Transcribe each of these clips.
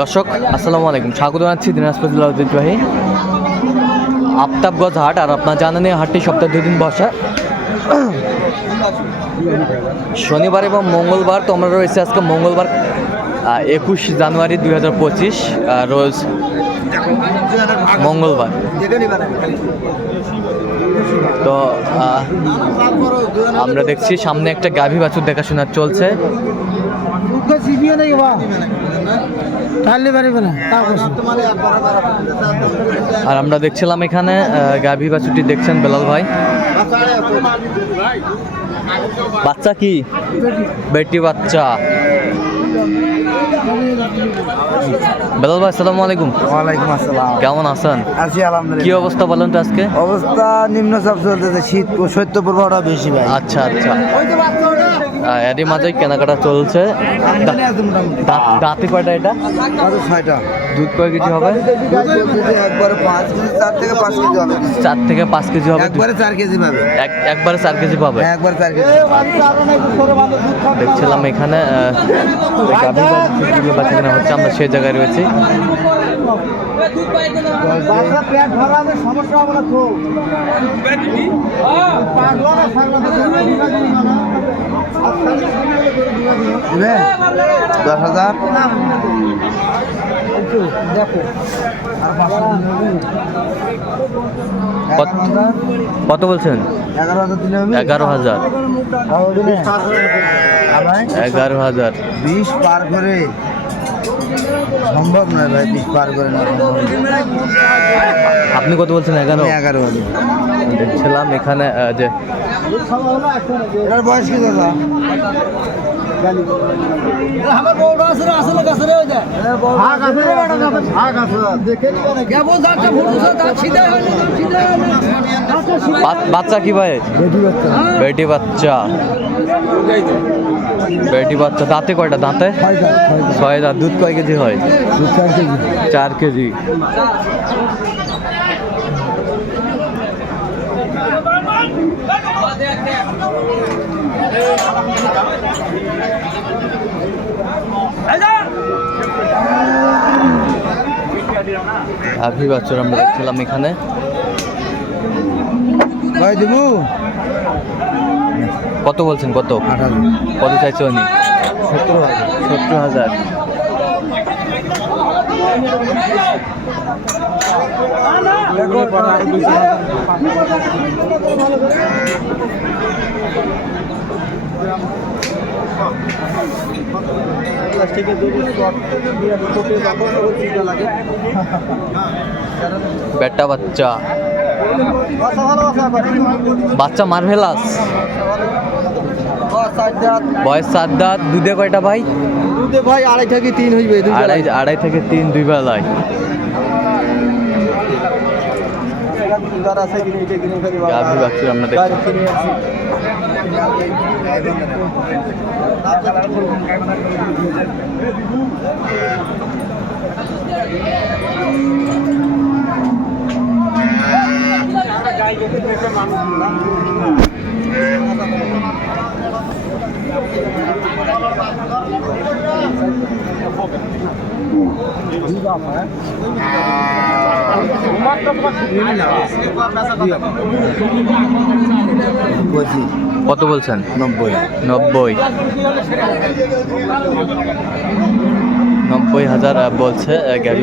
দর্শক, আসসালামু আলাইকুম। স্বাগত জানাচ্ছি দিনাজপুর জেলা ঐতিহ্যবাহী আফতাবগঞ্জ হাট। আর আপনার জানেন এই হাটটি সপ্তাহে দুদিন বসা। শনিবার এবং মঙ্গলবার তো আমরা রয়েছে আজকে মঙ্গলবার একুশ জানুয়ারি দুই হাজার পঁচিশ রোজ মঙ্গলবার। তো আমরা দেখছি সামনে একটা গাভী বাছুর দেখাশোনা চলছে। দেখি আর আমরা দেখছিলাম এখানে গাভী বাছুরটি দেখছেন বেলাল ভাই। বাচ্চা কি? বেটি বাচ্চা। বেলাল ভাই সালাম আলাইকুম। ওয়ালাইকুম আসসালাম। কেমন আছেন? আছি আলহামদুলিল্লাহ। কি অবস্থা বলেন তো আজকে? অবস্থা নিম্নচাপ চলতেছে শীত শৈত্য প্রবাহটা বেশি ভাই। আচ্ছা আচ্ছা। এরই মাঝে কেনাকাটা চলছে। দাঁত- কয়টা এটা? ছয়টা। দুধ কয় কেজি হবে? একবারে পাঁচ কেজি চার থেকে পাঁচ কেজি হবে চার থেকে পাঁচ কেজি হবে একবারে চার কেজি পাবে। এক একবারে চার কেজি পাবে? হ্যাঁ একবার চার কেজি। দেখছিলাম এখানে বাচ্চা কেনা হচ্ছে আমরা সেই জায়গায় রয়েছি। পেট ভরা হবে সমস্যা হবে না তো। দশ হাজার। কত- বলছেন? এগারো হাজার এগারো হাজার। বিশ পার করে। সম্ভব নয় ভাই বিশ পার করে না আপনি কত বলছেন এগারো? এগারো দেখছিলাম এখানে যে বয়স কি দাদা? বাচ্চা কি ভাই? বেটি বাচ্চা। বেটি বাচ্চা, দাঁতে কয়টা? দাঁতে? ছয় দাঁত দুধ কয় কেজি হয়? চার কেজি। চার কেজি গাভী বাছুর আমরা দেখছিলাম এখানে। ভাই দেবু কত বলছেন কত? কত চাইছে উনি? সত্তর হাজার। সত্তর হাজার। বেটা বাচ্চা। বাচ্চা মার্ভেলাস। বয়স সাত দাঁত দুধে কয়টা ভাই? দুধে ভাই আড়াই থেকে তিন হইবে আড়াই আড়াই থেকে তিন দুই বেলায় গাভী আমরা দেখছি। কত বলছেন? নব্বই। নব্বই। নব্বই হাজার বলছে আহ, গাভী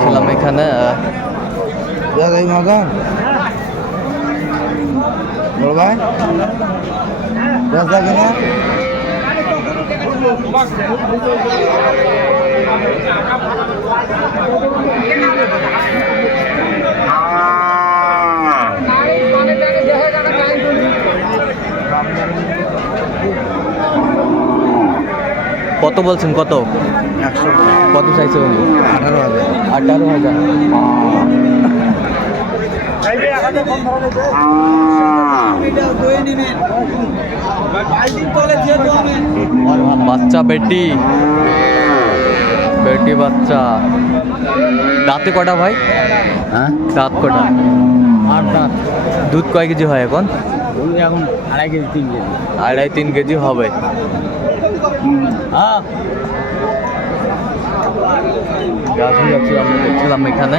ছিলাম এখানে আহ, দাদা এই মগন বড় ভাই বেচা কিনা কত বলছেন কত? একশো। কত চাইছে উনি আঠারো হাজার। আঠারো হাজার। বাচ্চা বেটি বেটি বাচ্চা। দাঁতে কটা ভাই? হ্যাঁ? দাঁত কটা আট দাঁত। দুধ কয় কেজি হয় এখন? এখন আড়াই কেজি তিন কেজি। আড়াই তিন কেজি হবে। হ্যাঁ। গাভী আছে আমরা দেখছিলাম এখানে।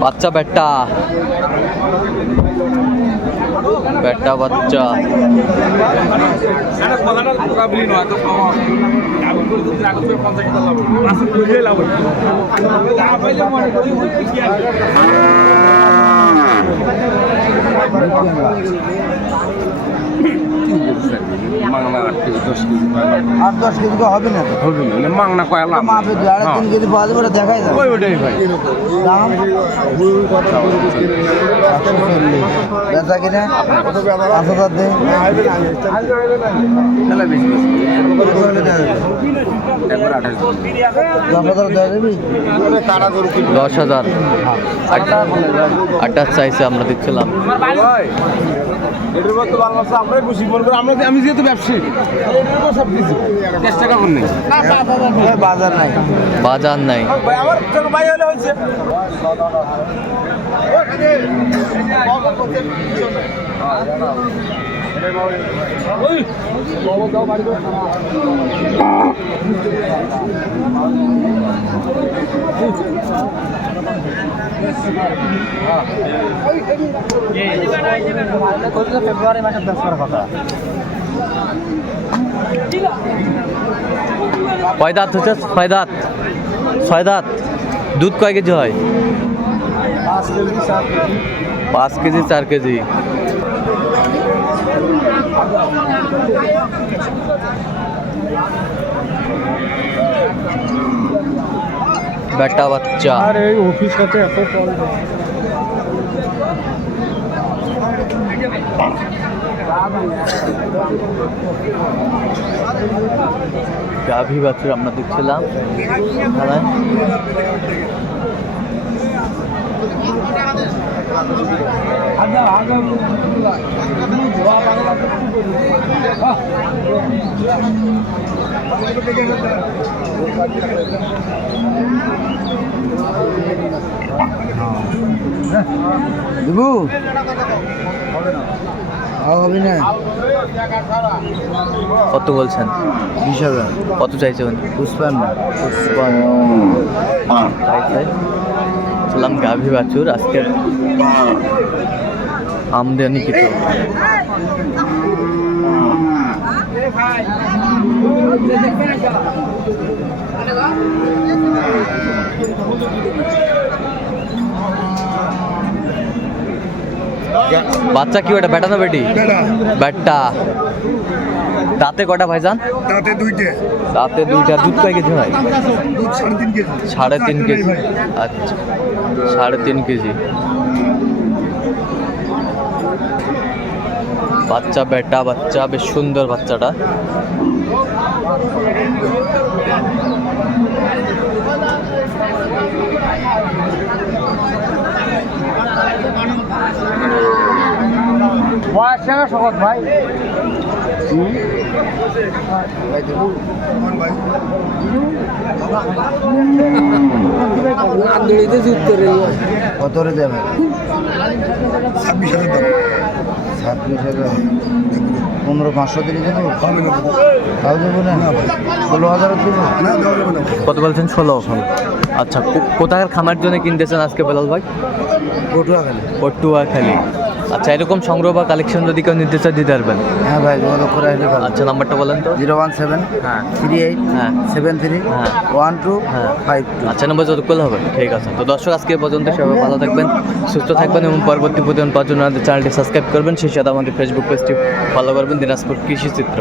বাচ্চা বেটা। বেটা বাচ্চা। দশ হবে না দেখাই যাবে হাজার দশ হাজার আটটা চাইছে আমরা করি আমরা আমি যেহেতু ব্যবসায়ী এটার উপর সব কিছু দশ টাকা করে নেই বাজার নাই বাজার নাই আমার ভাই হলে হয়েছে ফেব্রুয়ারি মাসে দশ করার কথা কয় হচ্ছে, ছয় দাঁত। দুধ কয় কেজি হয়? পাঁচ কেজি, চার কেজি। বেটা বাচ্চা। আর, এই অফিস এত গাভী বাছুর আমরা দেখছিলাম এখানে। দেবু হবে কত বলছেন? বিশ হাজার। কত চাইছে উনি? পুষ্পান্ন ছিলাম গাভী বাছুর আজকের আমদানি কিছু বাচ্চা কি ওটা? বেটা না বেটি? বেটা। দাঁতে কটা ভাইজান? তাতে দুইটে। দাঁতে দুইটা। দুধ কয় কেজি কেজি। সাড়ে তিন কেজি। আচ্ছা। সাড়ে তিন কেজি। বাচ্চা বেটা বাচ্চা বেশ সুন্দর বাচ্চাটা। বয়স ভাই ভাই? আন্দোলিতে যুক্ত কত রে দেবে? ছাব্বিশ হাজার দাম। ছাব্বিশ হাজার। পনেরো পাঁচশো তিরিশ দেবো? তাও দেবো না? ষোলো হাজার দেবো? কত বলছেন? ষোলো। আচ্ছা কোথাকার খামার জন্য কিনতেছেন আজকে বেলাল ভাই? পটুয়া খালি পটুয়া খালি আচ্ছা এরকম সংগ্রহ বা কালেকশন যদি কেউ চায় দিতে পারবেন? হ্যাঁ ভাই যোগাযোগ করে আসলে ভালো। আচ্ছা নাম্বারটা বলেন তো। জিরো ওয়ান সেভেন হ্যাঁ। থ্রি এইট হ্যাঁ। সেভেন থ্রি হ্যাঁ। ওয়ান টু হ্যাঁ। Five two. আচ্ছা নম্বর যত করলে হবে। ঠিক আছে। তো দর্শক আজকে পর্যন্ত সবাই ভালো থাকবেন সুস্থ থাকবেন এবং পরবর্তী প্রতিদিন পাওয়ার জন্য আমাদের চ্যানেলটি সাবস্ক্রাইব করবেন। সেই সাথে আমাদের ফেসবুক পেজটি ফলো করবেন দিনাজপুর কৃষি চিত্র।